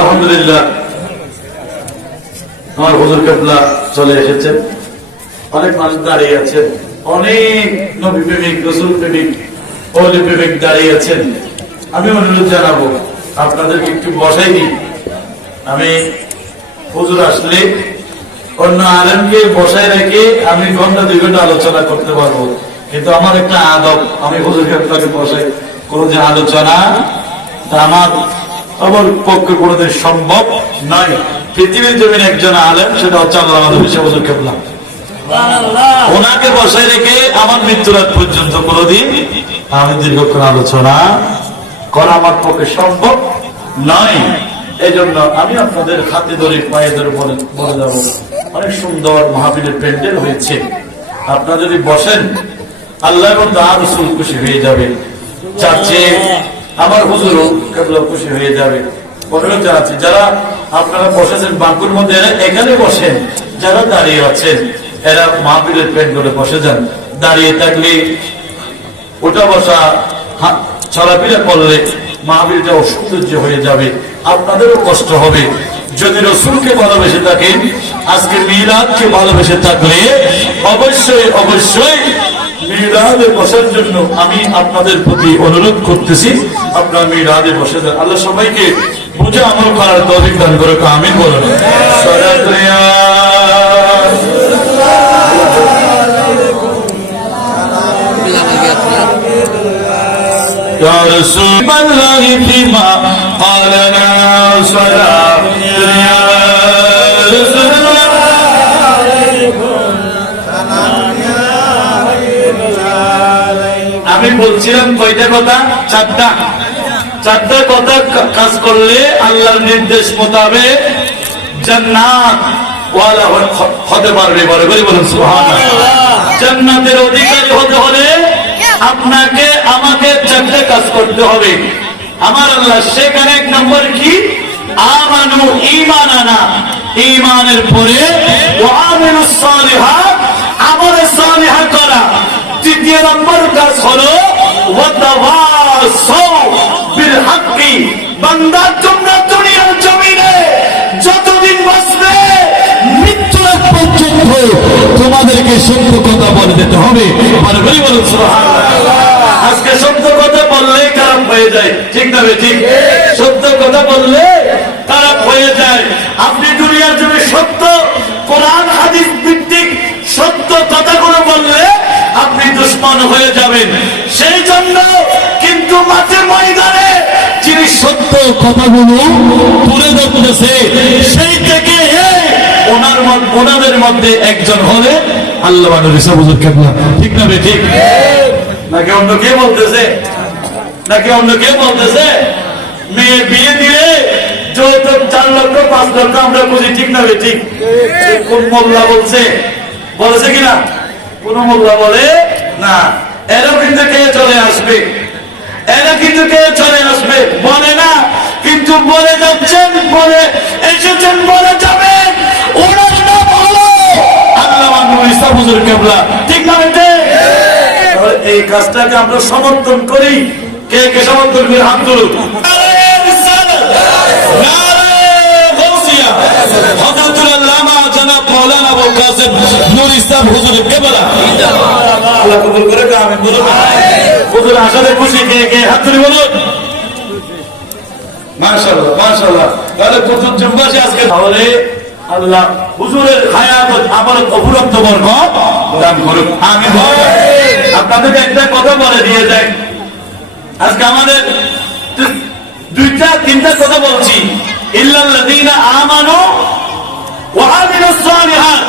আলহামদুলিল্লাহ আমার হুজুর কেবলা চলে এসেছেন, অনেক মানুষ দাঁড়িয়ে আছেন, অনেক নবী প্রেমিক, রাসূল প্রেমিক, ওলি প্রেমিক দাঁড়িয়ে আছেন। আমি অনুরোধ জানাবো আপনাদেরকে একটু বসাই দিই। আমি হুজুর আসলে অন্য আলেমকে বসায় রেখে আমি ঘন্টা 2 ঘন্টা আলোচনা করতে পারবো, কিন্তু আমার একটা আদব, আমি হুজুর কেবলাকে বসাই কোনো যে আলোচনা আমার পক্ষে কোনোদিন সম্ভব নয়। পৃথিবীর জমিন একজন আলেম, সেটা হচ্ছে আল্লাহ হুজুর কেবলা। ওনাকে বসায় রেখে আমার মৃত্যুরাত পর্যন্ত কোনোদিন আমি দীর্ঘক্ষণ আলোচনা করা আমার পক্ষে সম্ভব নয়। এই জন্য আমি আপনাদের হাতে ধরে পায়ে ধরে বলে যাবো, অনেক সুন্দর মাহফিলের প্যান্ডেল হয়েছে। আপনারা যদি বসেন আল্লাহ এবং তার রাসূল খুশি হয়ে যাবে, চাচ্ছে আমার হুজুর কেবলা খুশি হয়ে যাবে। অনুরোধ জানাচ্ছি যারা আপনারা বসেছেন বাঁকুর মধ্যে এখানে বসেন, যারা দাঁড়িয়ে আছেন এরা মাহফিলের প্যান্ডেলে বসে যান। দাঁড়িয়ে থাকলে ওটা বসা চলাফেরা করলে মাহফিলটা অসৌন্দর্য হয়ে যাবে, আপনাদেরও কষ্ট হবে। যদি রাসূলকে ভালোবেসে থাকেন, আজকে মিলাদকে ভালোবেসে থাকলে অবশ্যই অবশ্যই মিলাদে বসার জন্য আমি আপনাদের প্রতি অনুরোধ করতেছি, আপনারা মিলাদে বসে যান। আল্লাহ সবাইকে বুঝে আমল করার তৌফিক দান করুক, আমিন বলুন। يا رسول الله فيما قال لنا صلاة يا رسول الله আমি বলছিলাম কয়টা কথা? চারটা কথা কাজ করলে আল্লাহর নির্দেশ মোতাবেক জান্নাত ওয়ালা হতে পারবে। বলে বলুন সুবহানাল্লাহ। জান্নাতের অধিকারী হতে হলে আপনাকে আমাকে চারটে কাজ করতে হবে। আমার আল্লাহ সেখানে 1 নম্বর কি? আমানু ঈমান আনা, ঈমানের পরে ওয়া আমিলুস সালিহাত, আমল সালিহা করা। 3 নম্বর কাজ হলো ওয়া তাওয়াসাউ বিল হাক্কি। বান্দা তোমরা দুনিয়ার জমিনে যতদিন বাঁচবে মৃত্যুর আগ পর্যন্ত তোমাদেরকে সত্য কথা বলে দিতে হবে। বলুন সুবহানাল্লাহ। আজকে সত্য কথা বললে খারাপ হয়ে যায়, ঠিক না? ঠিক, সত্য কথা বললে খারাপ হয়ে যায়। আপনি দুনিয়ার জন্য সত্য কোরআন হাদিস ভিত্তিক সত্য কথাগুলো বললে আপনি দুশমন হয়ে যাবেন। সেই জন্য কিন্তু মাঠে ময়দানে যিনি সত্য কথাগুলো তুলে ধরতেছে সেই থেকে ওনাদের মধ্যে একজন হলে আল্লাহ হুজুর কেবলা, ঠিক না? ঠিক, নাকি অন্য কে বলতেছে? মেয়ে বিয়ে দিলে যৌতুক 4 লক্ষ 5 লক্ষ আমরা বুঝি, ঠিক না? ঠিক, কোন মোল্লা বলেছে কিনা? কোন মোল্লা বলে না। এরা কিন্তু কে চলে আসবে, বলে না, কিন্তু বলে যাচ্ছেন, বলে এসেছেন, বলে যাবেন। ওনার নাম হলো আল্লামা নুরুল ইসলাম হুজুর কেবলা, ঠিক না? এই কাজটাকে আমরা সমর্থন করি। কে কে সমর্থন করি? হাত তুলুন। আল্লাহ হুজুরের হায়াত আমানত অফুরন্ত বরকত দান করুন, আমিন। আপনাদেরকে একটা কথা বলে দিয়ে যায়, আজকে আমাদের 2-3টা কথা বলছি। ইল্লাল্লাযীনা আমানু ওয়া আমিলুস সালিহাত,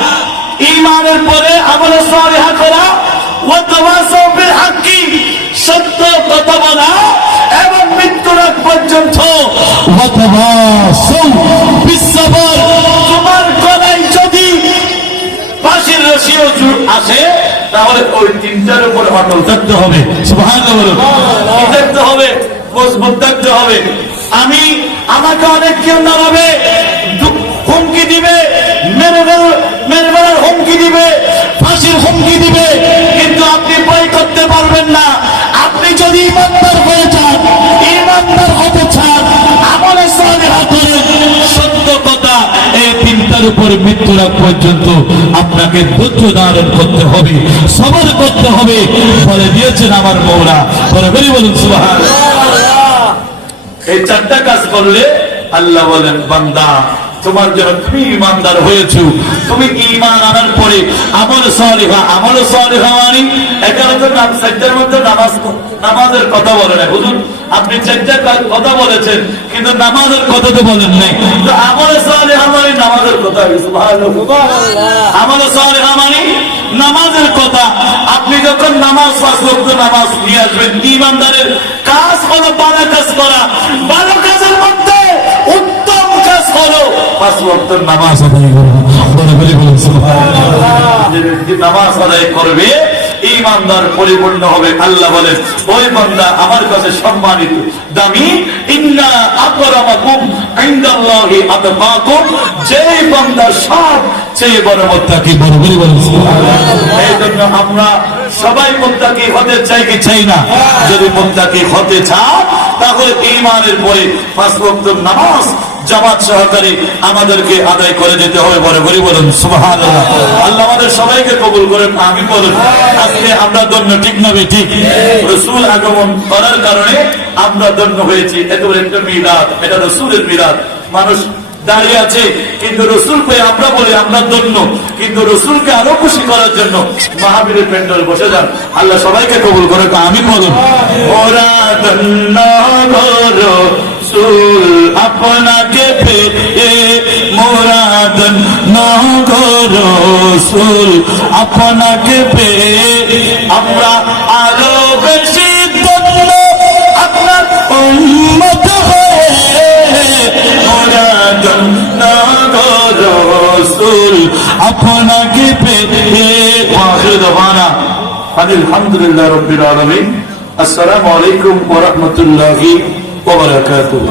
ঈমানের পরে আমল সালিহা করা, ওয়া তাওয়াসাউ বিল হাক্কি, সত্য কথা বলা, এবং মৃত্যুর আগ পর্যন্ত ওয়া তাওয়াসাউ বিস সাবর। তোমার গলায় যদি ফাঁসির রশিও আসে তাহলে ওই 3টার উপর অটল থাকতে হবে। সুবহানাল্লাহ। থাকতে হবে, মজবুত থাকতে হবে। আমাকে অনেক কেউ নামাবে, হুমকি দিবে, মেরে ফেলার হুমকি দিবে, ফাঁসির হুমকি দিবে, কিন্তু আপনি ভয় করতে পারবেন না। আপনি যদি ইমানদার হয়ে যান, ইমানদার হতে চান, আমলে সালিহা করেন, উপর মৃত্যুর আগ পর্যন্ত আপনাকে ধৈর্য ধারণ করতে হবে, সবর করতে হবে বলে দিয়েছেন আমার মওলা। বলে বলুন সুবহানাল্লাহ। এই চারটা কাজ করলে আল্লাহ বলেন, বান্দা তোমার জন্য তুমি ইমানদার হয়েছো, তুমি ঈমান আনার পরে আমল সালিহা, আমল সালিহা মানে এখানে তো সাজদার মধ্যে নামাজের কথা বলেন না। হুজুর আপনি চারটা কথা বলেছেন কিন্তু নামাজের কথা তো বলেন নাই। তো আমল সালিহা মানে নামাজের কথা। সুবহানাল্লাহ। আমল সালিহা মানে নামাজের কথা। আপনি যখন নামাজ, পাঁচ ওয়াক্ত নামাজ নিয়ে আসবেন, ঈমানদারের কাজ হলো ভালো কাজ করা। ভালো কাজের মধ্যে উত্তম কাজ হলো পাঁচ ওয়াক্ত নামাজ আদায় করা। বলুন সুবহানাল্লাহ। যে ব্যক্তি নামাজ আদায় করবে ঈমানদার পরিপূর্ণ হবে। আল্লাহ বলেন, ওই বান্দা আমার কাছে সম্মানিত, দামি। ইন্না আকরামাকুম ইনদাল্লাহি আতকাকুম। যে বান্দা সবচেয়ে বড় মুত্তাকি। বলুন সুবহানাল্লাহ। এই জন্য আমরা সবাই মুত্তাকি হতে চাই কি চাই না? যদি মুত্তাকি হতে চান তাহলে ঈমানের পরে পাঁচ ওয়াক্ত নামাজ জামাত সহকারে আমাদেরকে আদায় করে যেতে হবে। বলুন সুবহানাল্লাহ। আল্লাহ আমাদের সবাইকে কবুল করেন, আমিন বলুন। আজকে আমরা ধন্য, ঠিক না ঠিক? রাসূল আগমন করার কারণে আমরা ধন্য হয়েছি। এত বড় একটা মিলাদ, এটা রাসূলের মিলাদ। মানুষ দাঁড়িয়ে আছে কিন্তু রসুল পেয়ে আমরা বলি আমরা ধন্য, কিন্তু রসুলকে আরো খুশি করার জন্য মাহফিলের প্যান্ডেল বসে যান। আল্লাহ সবাইকে কবুল করে, আমিন বলুন। ওরা ধন্য রসুল আপনাকে পেয়ে, মোরা ধন্য রসুল আপনাকে পেয়ে, আমরা আরো বেশি ধন্য আপনার উম্মত হয়ে। মোরা ধন্য রসুল আপনাকে পেয়ে। আখির দাওয়ানা আলহামদুলিল্লাহ রাব্বিল আলামিন। আসসালামু আলাইকুম ওয়া রাহমাতুল্লাহি ওয়া বারাকাতুহু।